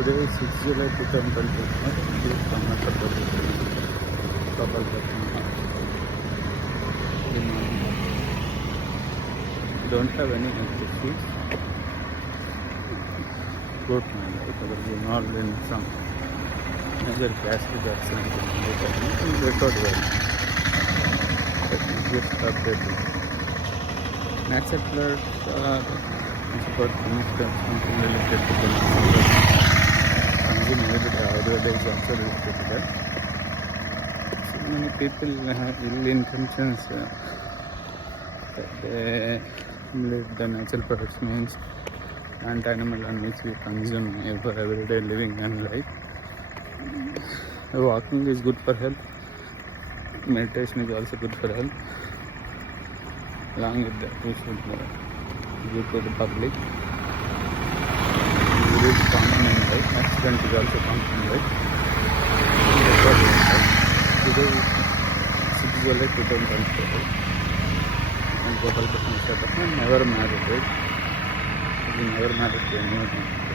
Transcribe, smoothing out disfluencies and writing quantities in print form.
Today is 6 July 2024. This is Karnataka Couple don't have any hectic seats. Good man, because we are not in some major plastic accident in record well. Let me just update it. Natural floods are about something related to the something maybe the audio is also related to that. So many people have ill intentions that they believe the natural products means plant animal and which we consume for everyday living and life. Walking is good for health. Meditation is also good for health. Along with that, we should give to the public. It is common in life. Accident is also common in life. Today is 6 July 2024. And Gopal Krishna Shataka never married, right? He never married to anyone.